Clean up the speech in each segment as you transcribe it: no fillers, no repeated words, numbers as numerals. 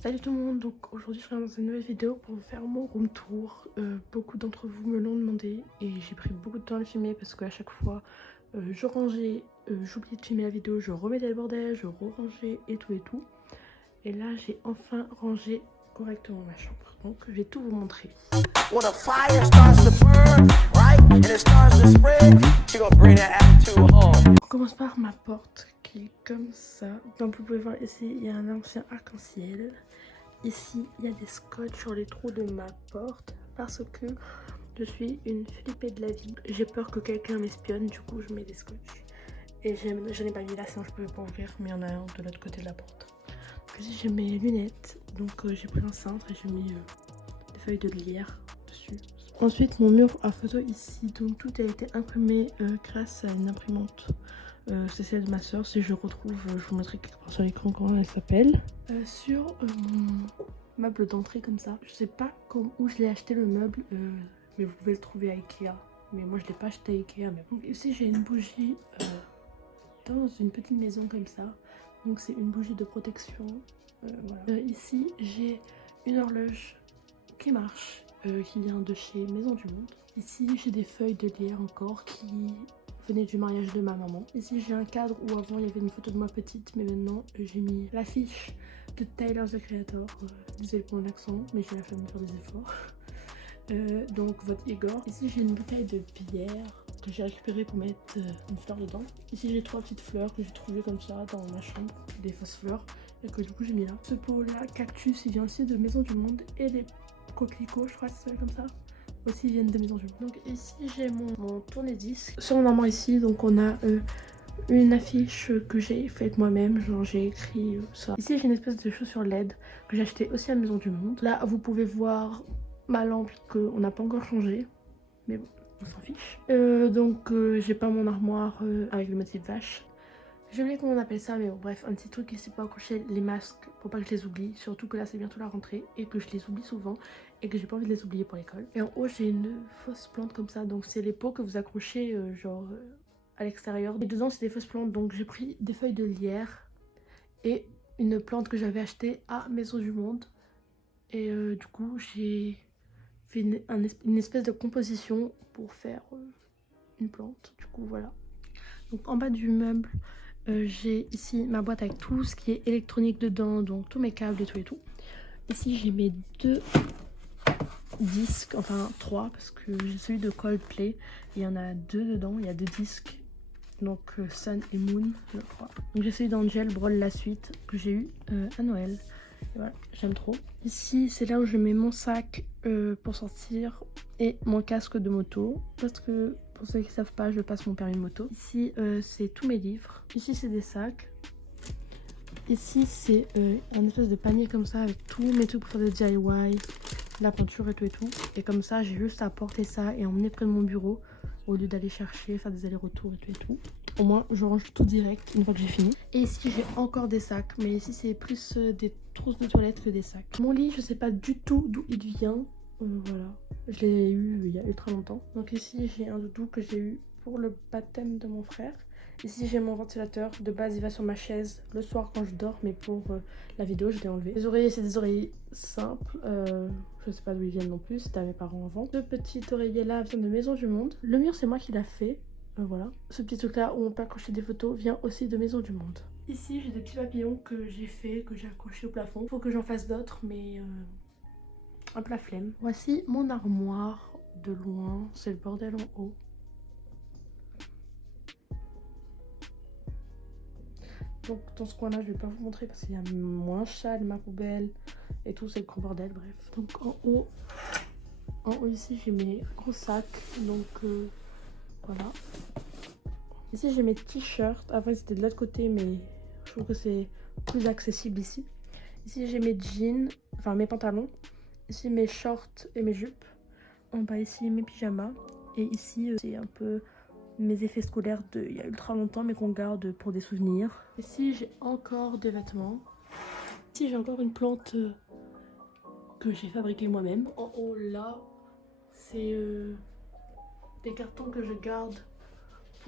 Salut tout le monde, donc aujourd'hui je serai dans une nouvelle vidéo pour vous faire mon room tour. Beaucoup d'entre vous me l'ont demandé et j'ai pris beaucoup de temps à le filmer parce qu'à chaque fois je rangeais, j'oubliais de filmer la vidéo, je remettais le bordel, je re-rangeais et tout et tout. Et là j'ai enfin rangé correctement ma chambre, donc je vais tout vous montrer. On commence par ma porte qui est comme ça. Donc vous pouvez voir ici il y a un ancien arc-en-ciel. Ici, il y a des scotch sur les trous de ma porte parce que je suis une flippée de la vie. J'ai peur que quelqu'un m'espionne, du coup je mets des scotch. Et je n'ai pas mis là, sinon je pouvais pas ouvrir, mais il y en a un de l'autre côté de la porte. Donc ici j'ai mes lunettes, donc j'ai pris un cintre et j'ai mis des feuilles de lierre dessus. Ensuite mon mur à photo ici, donc tout a été imprimé grâce à une imprimante. C'est celle de ma soeur. Si je retrouve, je vous mettrai quelque part sur l'écran comment elle s'appelle. Sur mon meuble d'entrée comme ça, je sais pas où je l'ai acheté le meuble, mais vous pouvez le trouver à Ikea. Mais moi je l'ai pas acheté à Ikea. Mais bon. Donc ici j'ai une bougie dans une petite maison comme ça. Donc c'est une bougie de protection. Voilà. Ici j'ai une horloge qui marche, qui vient de chez Maison du Monde. Ici j'ai des feuilles de lierre encore qui venait du mariage de ma maman. Ici j'ai un cadre où avant il y avait une photo de moi petite, mais maintenant j'ai mis l'affiche de Tyler the Creator. Désolée pour mon accent, mais j'ai la flemme de faire des efforts. Donc votre Igor. Ici j'ai une bouteille de bière que j'ai récupérée pour mettre une fleur dedans. Ici j'ai 3 petites fleurs que j'ai trouvées comme ça dans ma chambre, des fausses fleurs, et que du coup j'ai mis là. Ce pot là, cactus, il vient aussi de Maison du Monde, et les coquelicots, je crois que c'est comme ça, aussi viennent de Maison du Monde. Donc ici j'ai mon tourne-disque. Sur mon armoire ici, donc on a une affiche que j'ai faite moi-même, genre j'ai écrit ça. Ici j'ai une espèce de chaussure LED que j'ai acheté aussi à Maison du Monde. Là vous pouvez voir ma lampe qu'on n'a pas encore changée, mais bon, on s'en fiche. Donc j'ai pas mon armoire avec le motif vache. J'ai oublié comment on appelle ça, mais bon, bref, un petit truc ici pour accrocher les masques pour pas que je les oublie. Surtout que là c'est bientôt la rentrée et que je les oublie souvent et que j'ai pas envie de les oublier pour l'école. Et en haut j'ai une fausse plante comme ça, donc c'est les pots que vous accrochez à l'extérieur. Et dedans c'est des fausses plantes, donc j'ai pris des feuilles de lierre et une plante que j'avais achetée à Maison du Monde. Et du coup j'ai fait une espèce de composition pour faire une plante. Du coup voilà. Donc en bas du meuble, j'ai ici ma boîte avec tout ce qui est électronique dedans, donc tous mes câbles et tout et tout. Ici j'ai mes 2 disques, enfin 3 parce que j'ai celui de Coldplay. Il y en a 2 dedans, il y a 2 disques. Donc Sun et Moon, je crois. Donc j'ai celui d'Angel, Brawl la suite, que j'ai eu à Noël. Et voilà, j'aime trop. Ici c'est là où je mets mon sac pour sortir et mon casque de moto. Parce que pour ceux qui ne savent pas, je passe mon permis de moto. Ici c'est tous mes livres. Ici c'est des sacs. Ici c'est un espèce de panier comme ça avec tous mes trucs pour faire des DIY, la peinture et tout et tout. Et comme ça j'ai juste à porter ça et emmener près de mon bureau au lieu d'aller chercher, faire des allers-retours et tout et tout. Au moins je range tout direct une fois que j'ai fini. Et ici j'ai encore des sacs, mais ici c'est plus des trousses de toilette que des sacs. Mon lit je sais pas du tout d'où il vient. Voilà, je l'ai eu il y a ultra longtemps. Donc ici j'ai un doudou que j'ai eu pour le baptême de mon frère. Ici j'ai mon ventilateur, de base il va sur ma chaise le soir quand je dors, mais pour la vidéo je l'ai enlevé. Les oreillers c'est des oreillers simples, je sais pas d'où ils viennent non plus, c'était à mes parents avant. Ce petit oreiller là vient de Maison du Monde. Le mur c'est moi qui l'a fait, voilà. Ce petit truc là où on peut accrocher des photos vient aussi de Maison du Monde. Ici j'ai des petits papillons que j'ai fait, que j'ai accrochés au plafond. Faut que j'en fasse d'autres, mais un peu la flemme. Voici mon armoire de loin, c'est le bordel en haut. Donc dans ce coin là je vais pas vous montrer parce qu'il y a moins châle, ma poubelle et tout, c'est le gros bordel, bref. Donc en haut ici j'ai mes gros sacs, donc voilà. Ici j'ai mes t-shirts, avant c'était de l'autre côté mais je trouve que c'est plus accessible ici. Ici j'ai mes jeans, enfin mes pantalons. Ici mes shorts et mes jupes. En bas ici mes pyjamas. Et ici c'est un peu mes effets scolaires il y a ultra longtemps mais qu'on garde pour des souvenirs. Ici j'ai encore des vêtements. Ici j'ai encore une plante que j'ai fabriquée moi-même. En haut là c'est des cartons que je garde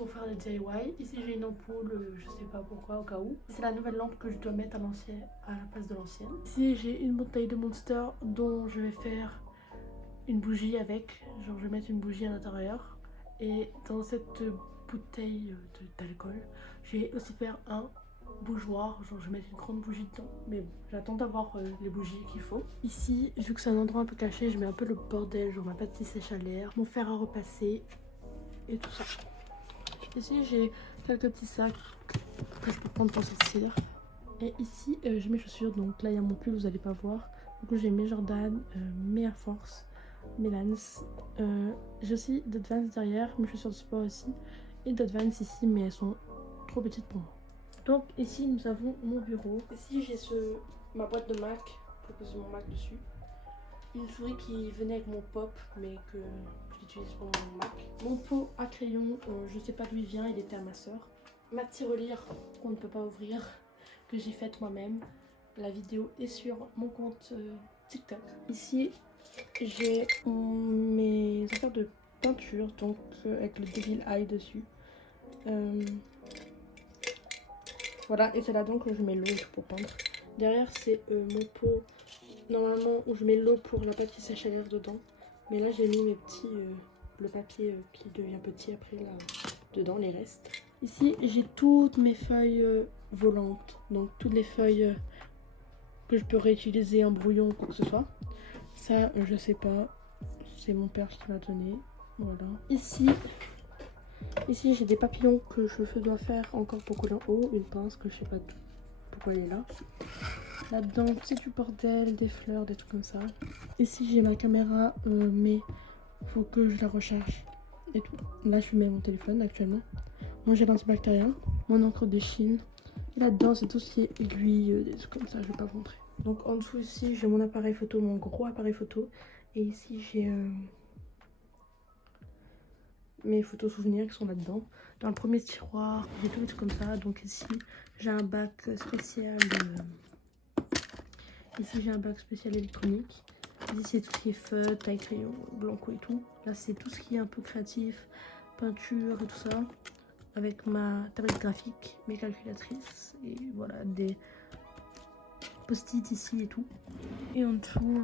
pour faire des DIY. Ici j'ai une ampoule, je sais pas pourquoi, au cas où. C'est la nouvelle lampe que je dois mettre à la place de l'ancienne. Ici j'ai une bouteille de Monster dont je vais faire une bougie avec. Genre je vais mettre une bougie à l'intérieur. Et dans cette bouteille d'alcool, je vais aussi faire un bougeoir. Genre je vais mettre une grande bougie dedans. Mais bon, j'attends d'avoir les bougies qu'il faut. Ici, vu que c'est un endroit un peu caché, je mets un peu le bordel. Genre ma pâte sèche à l'air, mon fer à repasser et tout ça. Ici j'ai quelques petits sacs que je peux prendre pour sortir. Et ici j'ai mes chaussures. Donc là il y a mon pull, vous allez pas voir. Du coup j'ai mes Jordan, mes Air Force, mes Lance. J'ai aussi d'autres Vans derrière, mes chaussures de sport aussi. Et d'autres Vans ici, mais elles sont trop petites pour moi. Donc ici nous avons mon bureau. Ici j'ai ma boîte de Mac pour poser mon Mac dessus. Une souris qui venait avec mon pop mais que j'utilise pour mon Mac. Mon pot à crayon, je sais pas d'où il vient, il était à ma soeur. Ma tirelire qu'on ne peut pas ouvrir, que j'ai faite moi-même. La vidéo est sur mon compte TikTok. Ici j'ai mes affaires de peinture, donc avec le Devil Eye dessus. Voilà, et c'est là donc que je mets l'eau pour peindre. Derrière c'est mon pot normalement où je mets l'eau pour la pâte qui sèche à l'air dedans. Mais là j'ai mis mes petits, le papier qui devient petit après là, dedans, les restes. Ici j'ai toutes mes feuilles volantes, donc toutes les feuilles que je peux réutiliser en brouillon ou quoi que ce soit. Ça je sais pas, c'est mon père qui m'a donné. Voilà. Ici j'ai des papillons que je dois faire encore pour coller en haut, une pince que je sais pas pourquoi elle est là. Là-dedans, c'est du bordel, des fleurs, des trucs comme ça. Ici, j'ai ma caméra, mais faut que je la recharge et tout. Là, je mets mon téléphone actuellement. Mon gel antibactérien, mon encre de Chine. Là-dedans, c'est tout ce qui est aiguille, des trucs comme ça, je vais pas vous montrer. Donc, en dessous, ici, j'ai mon appareil photo, mon gros appareil photo. Et ici, j'ai mes photos souvenirs qui sont là-dedans. Dans le premier tiroir, j'ai tout trucs comme ça. Donc, ici, j'ai un bac spécial. Ici j'ai un bac spécial électronique. Ici c'est tout ce qui est feutre, taille crayon, blanco et tout. Là c'est tout ce qui est un peu créatif, peinture et tout ça. Avec ma tablette graphique, mes calculatrices et voilà des post-it ici et tout. Et en dessous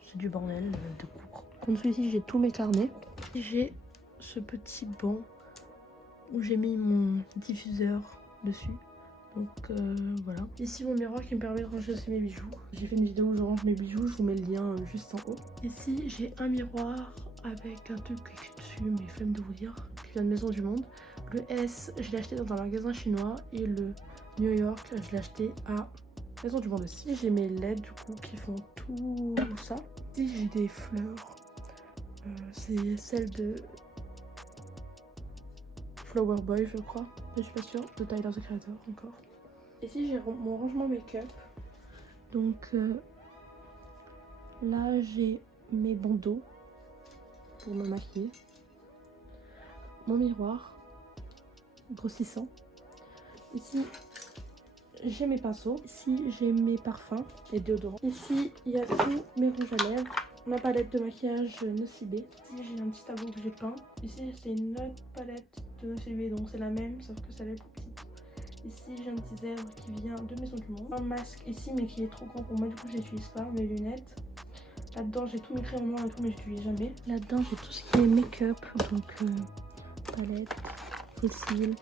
c'est du bordel de cours. En dessous ici j'ai tous mes carnets. J'ai ce petit banc où j'ai mis mon diffuseur dessus. Donc voilà. Ici mon miroir qui me permet de ranger aussi mes bijoux. J'ai fait une vidéo où je range mes bijoux, je vous mets le lien juste en haut. Ici j'ai un miroir avec un truc écrit dessus, mais flemme de vous dire, qui vient de Maison du Monde. Le S, je l'ai acheté dans un magasin chinois et le New York, je l'ai acheté à Maison du Monde aussi. J'ai mes LED du coup qui font tout ça. Ici j'ai des fleurs, c'est celle de Flower Boy je crois, je suis pas sûre, de Tyler the Creator encore. Ici j'ai mon rangement make-up, donc là j'ai mes bandeaux pour me maquiller, mon miroir grossissant, ici j'ai mes pinceaux, ici j'ai mes parfums et déodorants, ici il y a tous mes rouges à lèvres, ma palette de maquillage Nocibé. Ici j'ai un petit tableau que j'ai peint. Ici c'est une autre palette de Nocibé, donc c'est la même sauf que ça est plus petite. Ici j'ai un petit zèbre qui vient de Maison du Monde. Un masque ici mais qui est trop grand pour moi, du coup j'utilise pas. Mes lunettes. Là-dedans j'ai tous mes crayons noirs et tout mais je n'utilise jamais. Là-dedans j'ai tout ce qui est make-up, donc palette, fossile,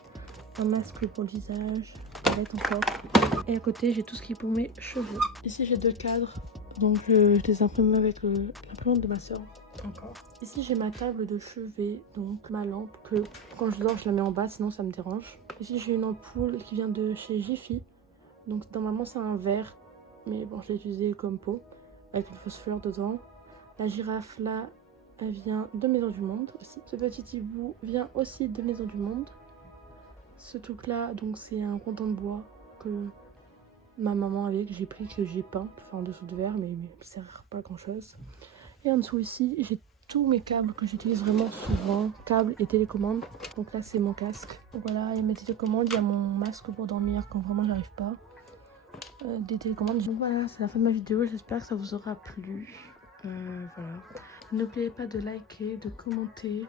un masque pour le visage, palette encore. Et à côté j'ai tout ce qui est pour mes cheveux. Ici j'ai deux cadres. Donc je les imprime avec l'imprimante de ma soeur encore. Ici j'ai ma table de chevet, donc ma lampe que quand je dors je la mets en bas sinon ça me dérange. Ici j'ai une ampoule qui vient de chez Jiffy. Donc normalement c'est un verre mais bon je l'ai utilisé comme pot avec une fausse fleur dedans. La girafe là elle vient de Maison du Monde aussi. Ce petit hibou vient aussi de Maison du Monde. Ce truc là donc c'est un rondin de bois que ma maman avait, que j'ai pris, que j'ai peint, enfin en dessous de verre, mais il ne me sert pas à grand chose. Et en dessous ici, j'ai tous mes câbles que j'utilise vraiment souvent, câbles et télécommandes. Donc là c'est mon casque. Donc voilà, il y a mes télécommandes, il y a mon masque pour dormir quand vraiment j'arrive pas. Des télécommandes. Donc voilà, c'est la fin de ma vidéo, j'espère que ça vous aura plu. Voilà. N'oubliez pas de liker, de commenter,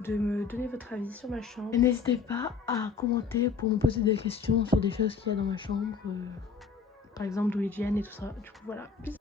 de me donner votre avis sur ma chambre. Et n'hésitez pas à commenter pour me poser des questions sur des choses qu'il y a dans ma chambre. Par exemple d'où ils viennent et tout ça. Du coup voilà, bisous.